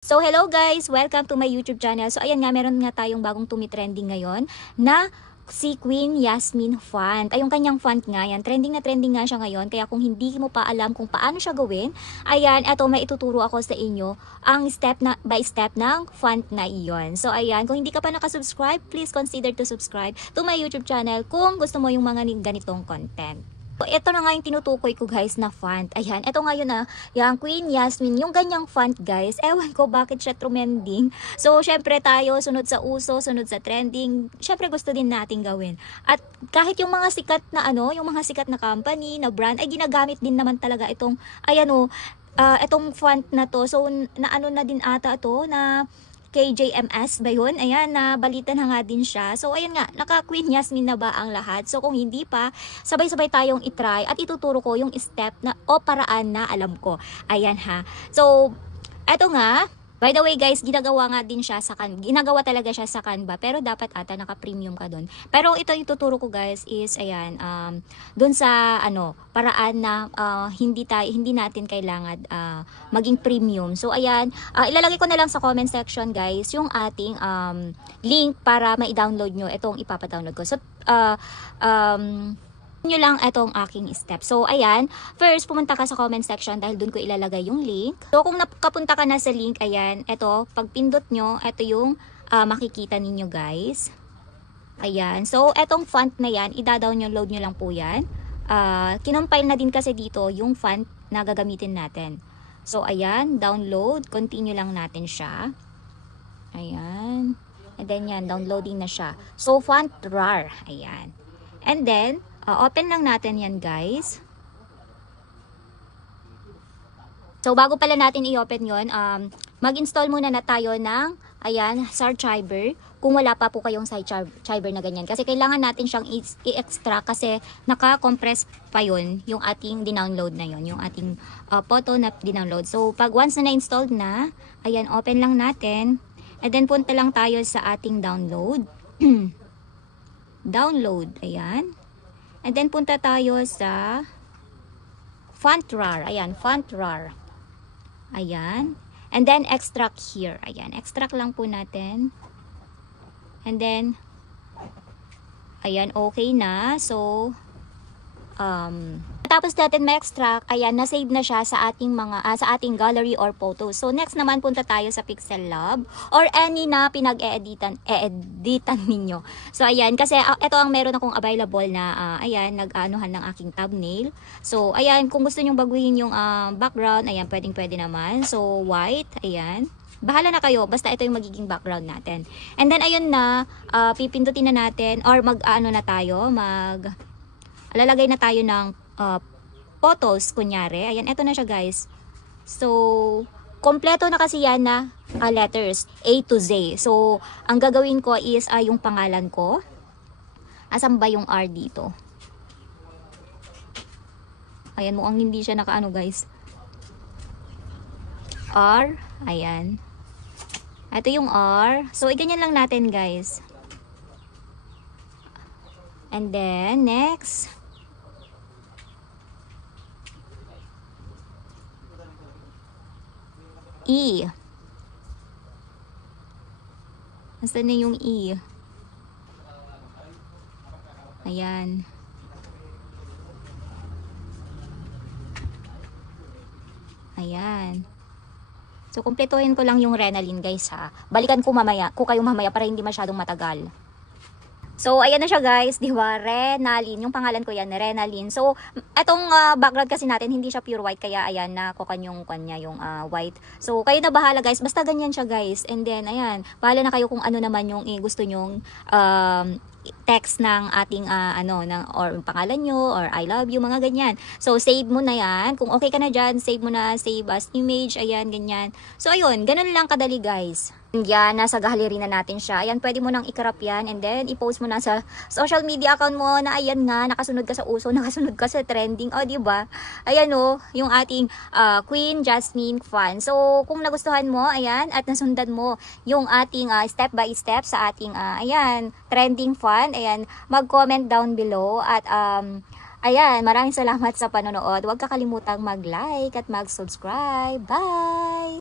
So hello guys, welcome to my YouTube channel. So ayan nga, meron nga tayong bagong tumitrending ngayon na si Queen Yasmin font. Ay, yung kanyang font nga yan, trending na trending nga siya ngayon. Kaya kung hindi mo pa alam kung paano siya gawin, ayan, eto may ituturo ako sa inyo ang step na by step ng font na iyon. So ayan, kung hindi ka pa nakasubscribe, please consider to subscribe to my YouTube channel kung gusto mo yung mga ganitong content. So, ito na nga yung tinutukoy ko guys na font. Ayan, ito nga yun na, yung Queen Yasmin, yung ganyang font guys. Ewan ko bakit siya trending. So, syempre tayo, sunod sa uso, sunod sa trending. Syempre gusto din natin gawin. At kahit yung mga sikat na yung mga sikat na company, na brand, ay ginagamit din naman talaga itong, ayan itong font na to. So, na din ata to na KJMS ba yun? Ayan, balita na nga din siya. So, ayan nga, naka-Queen Yasmin na ba ang lahat? So, kung hindi pa, sabay-sabay tayong itry at ituturo ko yung step na o paraan na alam ko. Ayan ha. So, eto nga, by the way guys, ginagawa talaga siya sa Canva, pero dapat ata naka-premium ka doon. Pero ito yung tuturo ko guys is, ayan, doon sa, paraan na hindi natin kailangan maging premium. So, ayan, ilalagay ko na lang sa comment section guys, yung ating link para ma-download nyo itong ipapadownload ko. So, nyo lang itong aking step. So, ayan. First, pumunta ka sa comment section dahil doon ko ilalagay yung link. So, kung nakapunta ka na sa link, ayan, ito, pag pindot nyo, ito yung makikita ninyo, guys. Ayan. So, etong font na yan, load nyo lang po yan. Kinompile na din kasi dito yung font na gagamitin natin. So, ayan, download. Continue lang natin siya. Ayan. And then yan, downloading na siya. So, font RAR. Ayan. And then, open lang natin yan guys. So bago pala natin i-open yon, mag-install muna na tayo ng, ayan, Sarchiver. Kung wala pa po kayong Sarchiver na ganyan. Kasi kailangan natin siyang i-extract kasi naka-compress pa yun, yung ating dinownload na yun, yung ating photo na dinownload. So pag once na na-installed na, ayan, open lang natin. And then punta lang tayo sa ating download. Download, ayan. And then punta tayo sa font RAR. Ayan, font RAR. Ayan. And then extract here. Ayan, extract lang po natin. And then ayan, okay na. So tapos natin ma-extract, ayan, na-save na siya sa ating sa ating gallery or photos. So next naman punta tayo sa Pixel Lab or any na pinag-editan ninyo. So ayan, kasi ito ang meron akong available na ayan, nag-anuhan ng aking thumbnail. So ayan, kung gusto niyo baguhin yung background, ayan, pwedeng-pwede naman. So white, ayan. Bahala na kayo, basta ito yung magiging background natin. And then ayun na, pipindutin na natin or lalagay na tayo ng photos, kunyari. Ayan, eto na siya guys. So, kompleto na kasi yan na letters, A to Z. So, ang gagawin ko is yung pangalan ko. Asan ba yung R dito? Ayan, mukhang hindi siya nakaano guys. R, ayan. Ito yung R. So, iganyan lang natin guys. And then, next. E. Nasaan na yung E? Ayan. Ayan. So, kumpletuhin ko lang yung Renalyn guys ha. Balikan ko kayo mamaya para hindi masyadong matagal. So, ayan na siya guys, di ba? Renalyn, yung pangalan ko yan, Renalyn. So, etong background kasi natin, hindi siya pure white, kaya ayan, nakukan yung kanya, yung white. So, kayo na bahala guys, basta ganyan siya guys. And then, ayan, bahala na kayo kung ano naman yung gusto nyong text ng ating or pangalan nyo, or I love you, mga ganyan. So, save mo na yan. Kung okay ka na dyan, save mo na, save as image, ayan, ganyan. So, ayun, ganun lang kadali guys. Yan, nasa gallery na natin siya. Ayan, pwede mo nang i-crop yan and then i-post mo na sa social media account mo na ayan nga, nakasunod ka sa uso, nakasunod ka sa trending. O, diba? Ayan yung ating Queen Yasmin font. So, kung nagustuhan mo, ayan, at nasundan mo yung ating step by step sa ating, ayan, trending font, ayan, mag-comment down below at, ayan, maraming salamat sa panonood. Huwag kakalimutang mag-like at mag-subscribe. Bye!